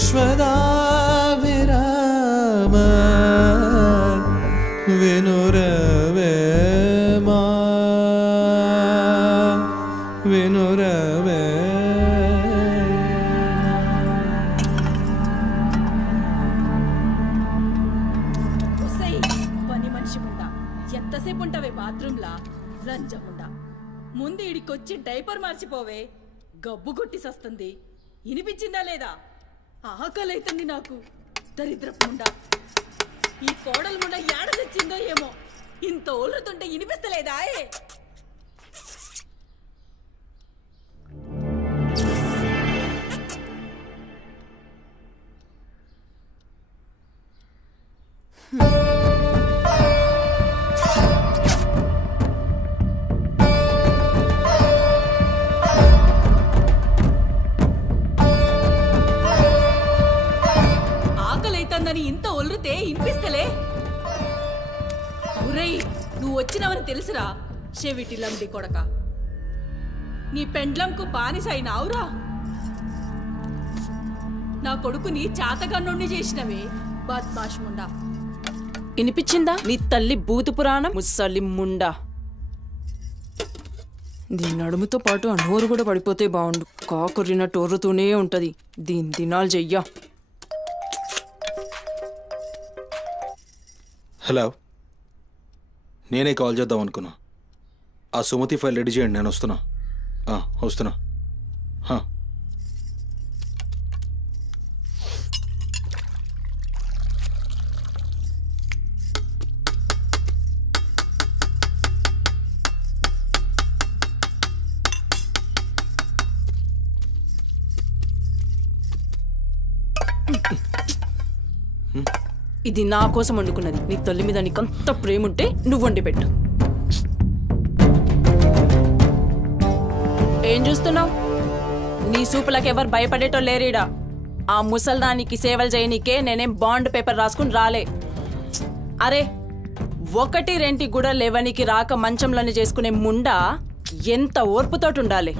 విశ్వదా విరామ వినురవేమా వినురవే. పని మనిషి ముండా ఎంతసేపు ఉంటావే బాత్రూంలా లంజముండా. ముందు ఇడికొచ్చి డైపర్ మార్చిపోవే, గబ్బు కొట్టి సస్తుంది. వినిపించిందా లేదా? ఆకలైతుంది నాకు. దరిద్రపుండా ఈ కోడలు ముండా ఏడ తెచ్చిందో ఏమో, ఇంత ఓలుతుంటే వినిపిస్తలేదా? ఆకలైతుందని ఇంత ఒల్లుతే వినిపిస్తలే? ఒరేయ్, నువ్వు వచ్చినవని తెలుసురా చెవిటిలండి కొడక. నీ పెండ్లంకు బానిసైనావురా. నా కొడుకుని చాతగన్నుండి చేసినవే బద్మాష్ ముండా. వినిపించిందా నీ తల్లి బూతు పురాణం? ముసలి ముండా. దీని నడుముతో పాటు ఆ నోరు కూడా పడిపోతే బాగుండు. కాకుర్రినట్టు ఒర్రుతూనే ఉంటది. దీని దినాలు చెయ్యా. హలో, నేనే కాల్ చేద్దాం అనుకున్నా. ఆ సుమతి ఫైల్ రెడీ చేయండి, నేను వస్తున్నా. వస్తున్నా. ఇది నా కోసం వండుకున్నది. నీ తల్లి మీద నీకంత ప్రేమ ఉంటే నువ్వు వండి పెట్టు. ఏం చూస్తున్నావు? నీ సూపులకు ఎవరు భయపడేటో లేరీడా. ఆ ముసల్దానికి సేవలు చేయనీకే నేనేం బాండ్ పేపర్ రాసుకుని రాలే. అరే, 1-2 కూడా లేవనికి రాక మంచంలోనే చేసుకునే ముండా ఎంత ఓర్పుతోటి ఉండాలి.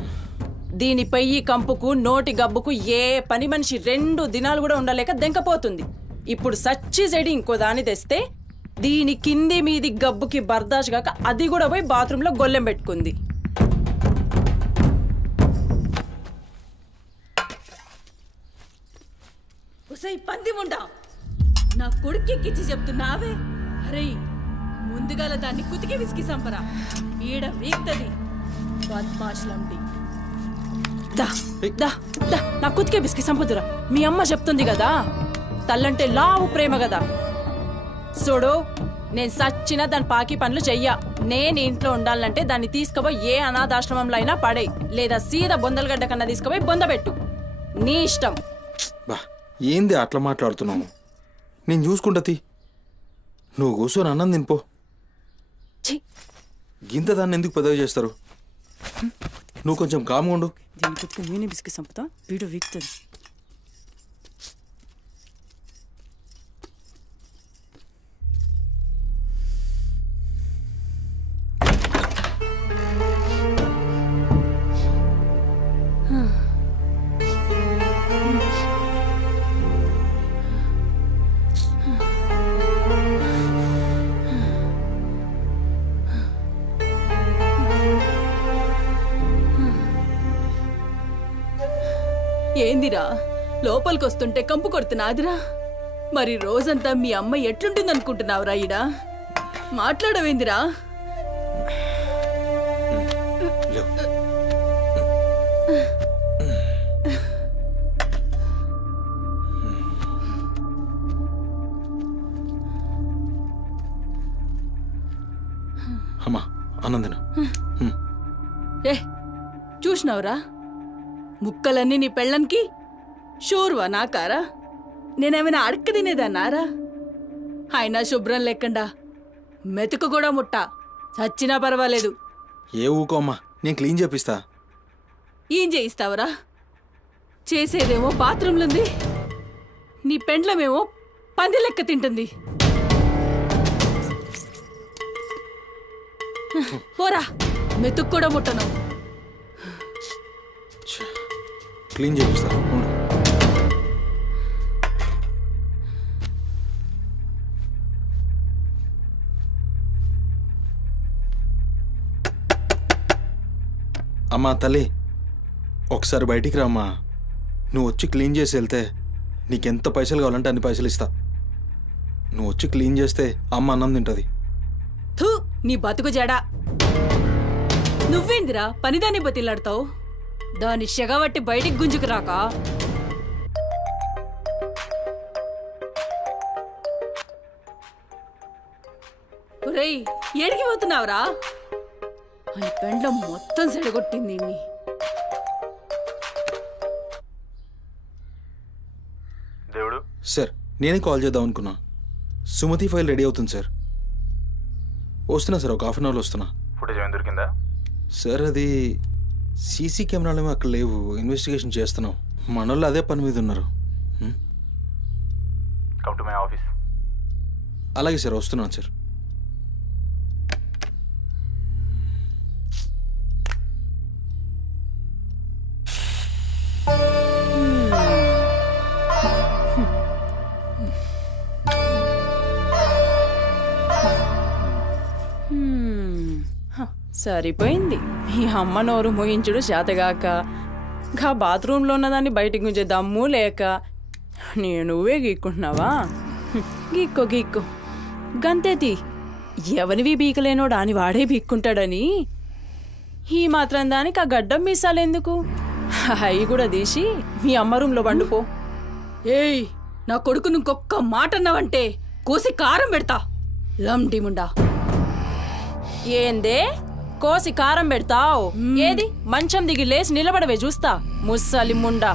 దీని పెయ్యి కంపుకు నోటి గబ్బుకు ఏ పని మనిషి 2 దినాలు కూడా ఉండలేక దెంకపోతుంది. ఇప్పుడు సచ్చి చెడి ఇంకో దాన్ని తెస్తే దీని కింది మీది గబ్బుకి బర్దాష్ గాక అది కూడా పోయి బాత్రూంలో గొల్లెం పెట్టుకుంది. ఉసై పంది ముండా, నా కొడుకెక్కిచ్చి చెప్తున్నావే? అరే, ముందుగాల దాన్ని కుతికి విసికి సంపరా. ఈడ వీక్తది బద్మాష్లండి. దా దా దా నా కుతికే బిస్కి సంపుదురా. మీ అమ్మ చెప్తుంది కదా, తల్లంటే లావు ప్రేమ కదా. చూడు, నేను సచ్చిన దాని పాకి పనులు చెయ్యా. నేను ఇంట్లో ఉండాలంటే దాన్ని తీసుకుపోయి ఏ అనాథాశ్రమంలో అయినా పడేయి, లేదా సీదా బొందలగడ్డ కన్నా తీసుకుపోయి బొందబెట్టు. నీ ఇష్టం. బా, ఏంది అట్లా మాట్లాడుతున్నావు? నేను చూసుకుంటా. నువ్వు కూర్చొని అన్నం తినిపో. గింత దాన్ని ఎందుకు పెద్దగా చేస్తారు? నువ్వు కొంచెం కామ్గా ఉండు. దీని కుతికి నేనే బిస్కి సంపుతా, వీడు వీక్తుంది. ఏందిరా, లోపలికొస్తుంటే కంపు కొడుతున్నాదిరా? మరి రోజంతా మీ అమ్మ ఎట్లుంటుందనుకుంటున్నావురా? ఈడా మాట్లాడవేందిరా? అమ్మా, ఆనందన చూసినావురా, ముక్కలన్నీ నీ పెళ్ళన్కి షోర్వా నాకారా? నేనేమైనా అడక్క తినేదన్నారా? అయినా శుభ్రం లేకుండా మెతుకు కూడా ముట్ట. చచ్చినా పర్వాలేదు. ఏ ఊకో అమ్మా, నేను క్లీన్ చేపిస్తా. ఏం చేయిస్తావురా? చేసేదేమో బాత్రూంలుంది, నీ పెండ్లమేమో పంది లెక్క తింటుంది. పోరా, మెతుకు కూడా ముట్టను. క్లీన్ చేపిస్తా. అమ్మా తల్లి, ఒకసారి బయటికి రామ్మా. నువ్వు వచ్చి క్లీన్ చేసి వెళ్తే నీకెంత పైసలు కావాలంటే అన్ని పైసలు ఇస్తా. నువ్వు వచ్చి క్లీన్ చేస్తే అమ్మ అన్నం తింటుంది. థూ నీ బతుకు జడా. నువ్వేందిరా పనిదాన్ని బతిలాడతావు? దాని షెగబట్టి బయటికి గుంజుకు రాక. ఒరేయ్ ఏడికి పోతున్నావురా? అని పెండ్లం మొత్తం సెడగొట్టింది ఇన్ని. సార్ నేనే కాల్ చేద్దాం అనుకున్నా. సుమతి ఫైల్ రెడీ అవుతుంది సార్. వస్తున్నా సార్, ఒక హాఫ్ అన్ అవర్లో వస్తున్నా. ఫుటేజ్ ఏమైనా దొరికిందా? సార్ అది సీసీ కెమెరాలు ఏమో అక్కడ లేవు, ఇన్వెస్టిగేషన్ చేస్తున్నాం. మనోళ్ళు అదే పని మీద ఉన్నారు. Come to my office. అలాగే సార్, వస్తున్నాను సార్. సరిపోయింది. ఈ అమ్మ నోరు మోయించుడు చేతగాక, గా బాత్రూంలో ఉన్నదాన్ని బయటికి గుంజే దమ్ము లేక నువ్వే గీక్కుంటున్నావా? గీక్కో గీక్కో గంతేతి. ఎవరివి బీకలేనోడా అని వాడే బీక్కుంటాడని ఈ మాత్రం దానికి ఆ గడ్డం మీసాలెందుకు? అవి కూడా తీసి మీ అమ్మ రూంలో వండుకో. ఏయ్ నా కొడుకు ఇంకొక్క మాట అన్నావంటే కోసి కారం పెడతా. లండిముండా. ఏందే కోసి కారం పెడతావు? ఏది మంచం దిగి లేచి నిలబడవే చూస్తా, ముస్సలి ముండా.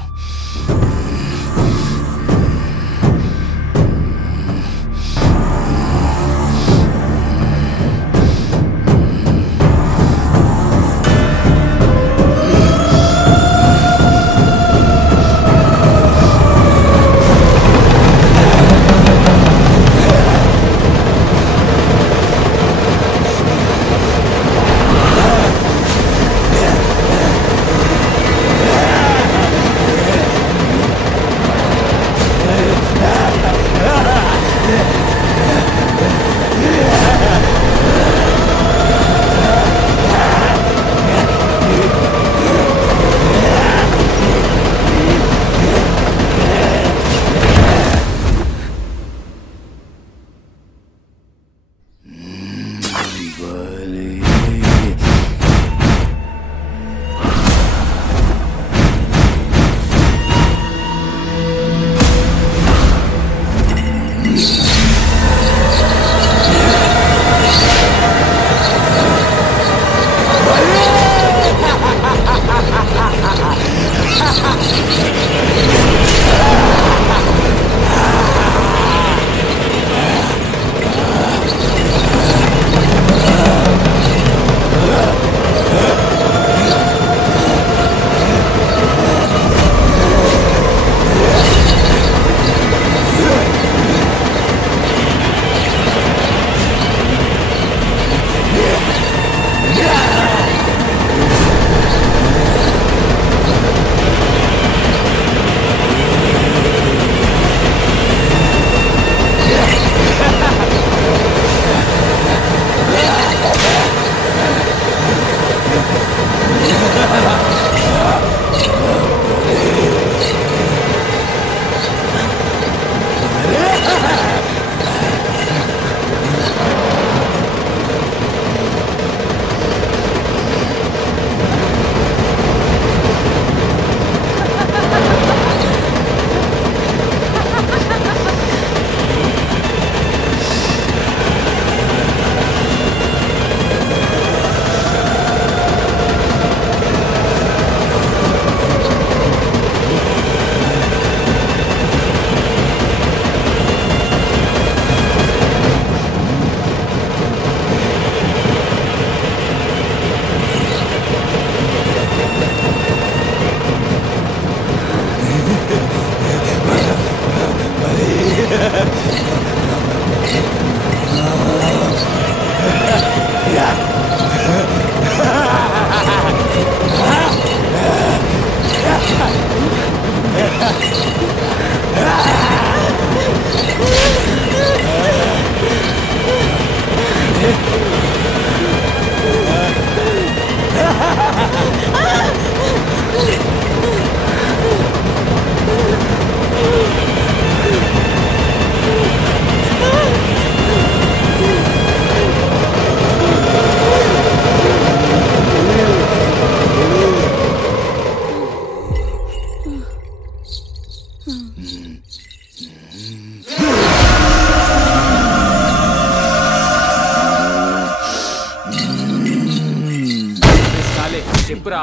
చాలే చెప్పురా.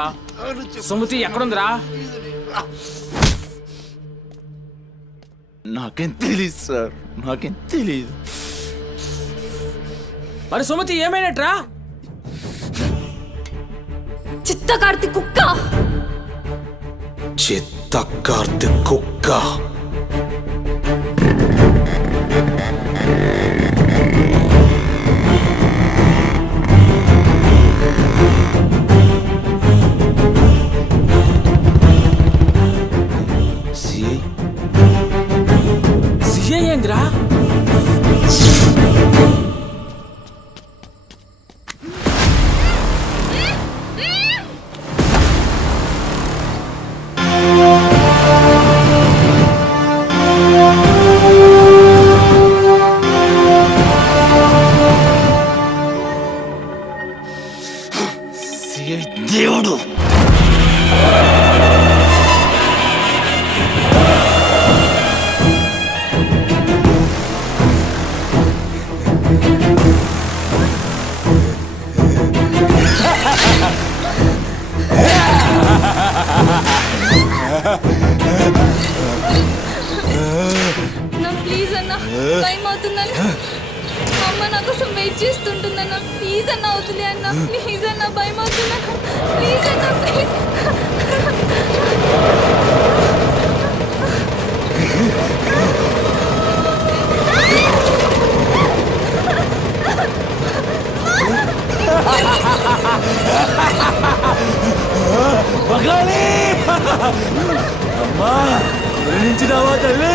సుమతి ఎక్కడుందిరా? నాకేం తెలీదు సార్, నాకేం తెలీదు. మరి సుమతి ఏమైనట్రా? చిత్త కార్తీక్ కుక్క చిత్త కార్తీక్ కుక్క. సిఐ ఏందిరా? దేవుడు నా ప్లీజ్ అన్న, టైం అవుతుందని అమ్మ నా కోసం వెయిట్ చేస్తుంటుందన్న. ప్లీజ్ అన్న వదిలే అన్న, ప్లీజ్ అన్న, భయం అవుతుందన్న. ప్లీజ్ అన్న, ప్లీజ్. అమ్మా గురించినావా తల్లి?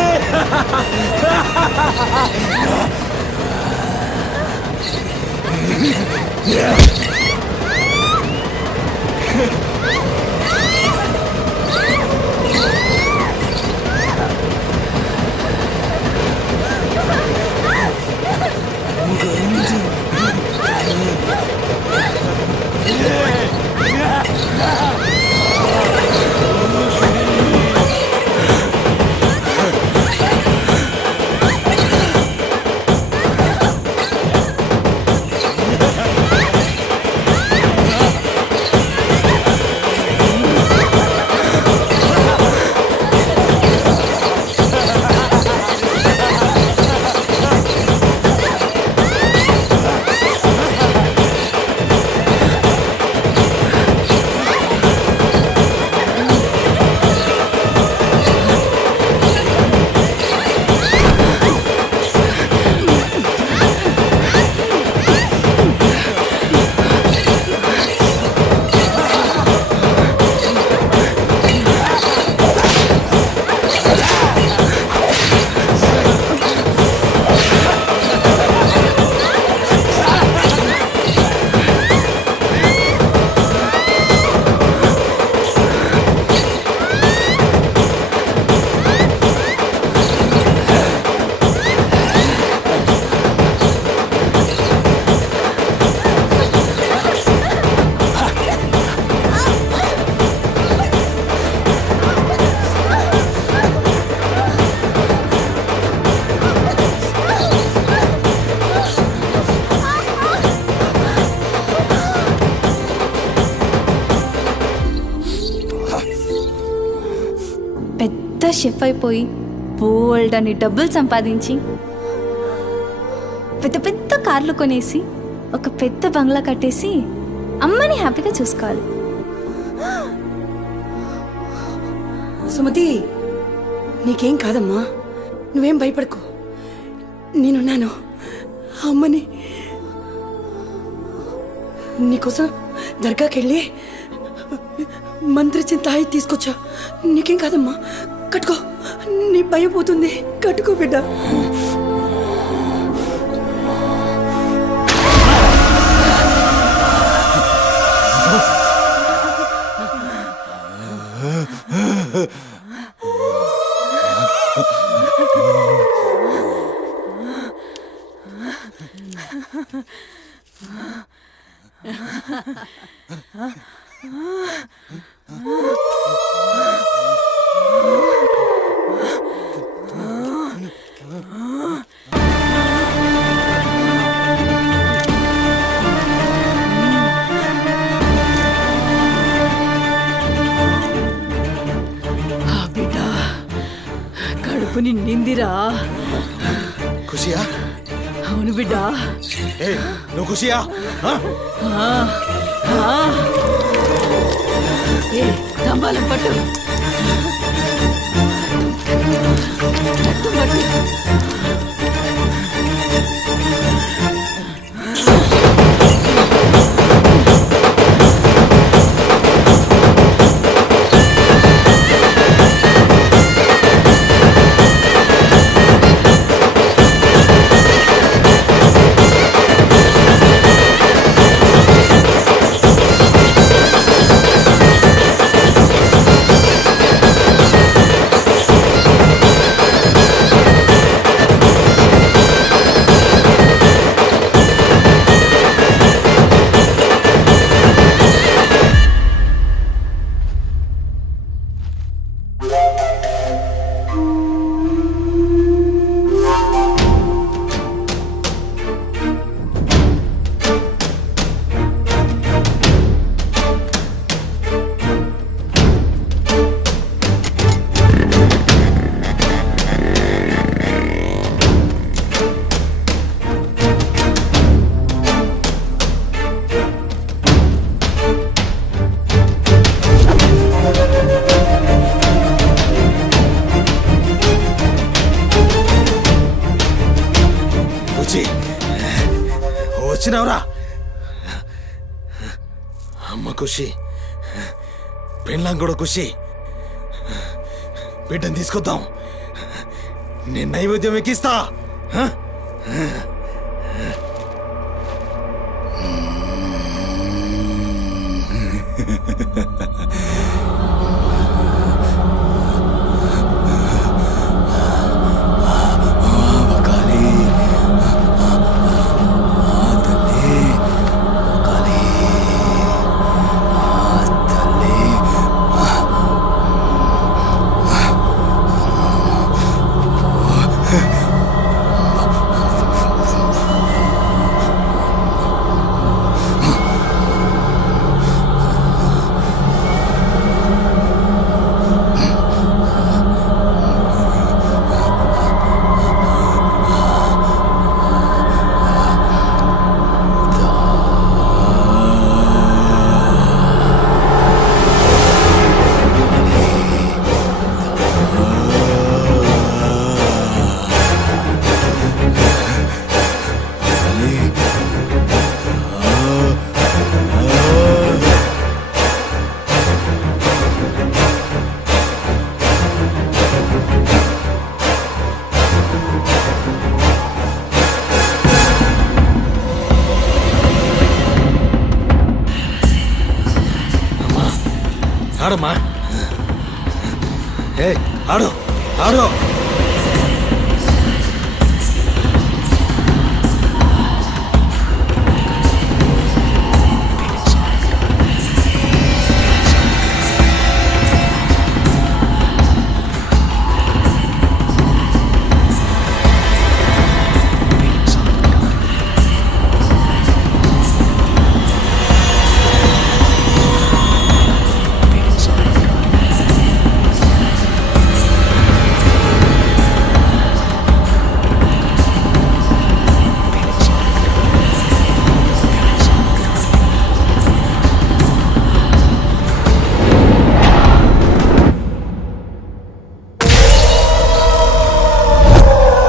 పెద్ద షెఫ్ అయిపోయి బోల్డ్ అని డబ్బులు సంపాదించి పెద్ద పెద్ద కార్లు కొనేసి ఒక పెద్ద బంగ్లా కట్టేసి అమ్మని హ్యాపీగా చూసుకోవాలి. సుమతి, నీకేం కాదమ్మా, నువ్వేం భయపడకు, నేనున్నాను. అమ్మని నీకోసం దర్గాకెళ్ళి మంత్రిచ్చిన తాయి తీసుకొచ్చా. నీకేం కాదమ్మా, కట్టుకో, నీ భయం పోతుంది. కట్టుకో బిడ్డ. నాకు నిందిరా. ఖుషియా? అవును బిడ్డా. ఏ నువ్వు ఖుషియా? ఏ తంబాలం పట్టు. పట్టు, పట్టు. వచ్చినావురా? అమ్మ ఖుషి, పెళ్ళాం కూడా ఖుషి. బిడ్డను తీసుకొద్దాం, నేను నైవేద్యం ఎక్కిస్తా. ఆడమ్మా, ఏ ఆడు ఆడు.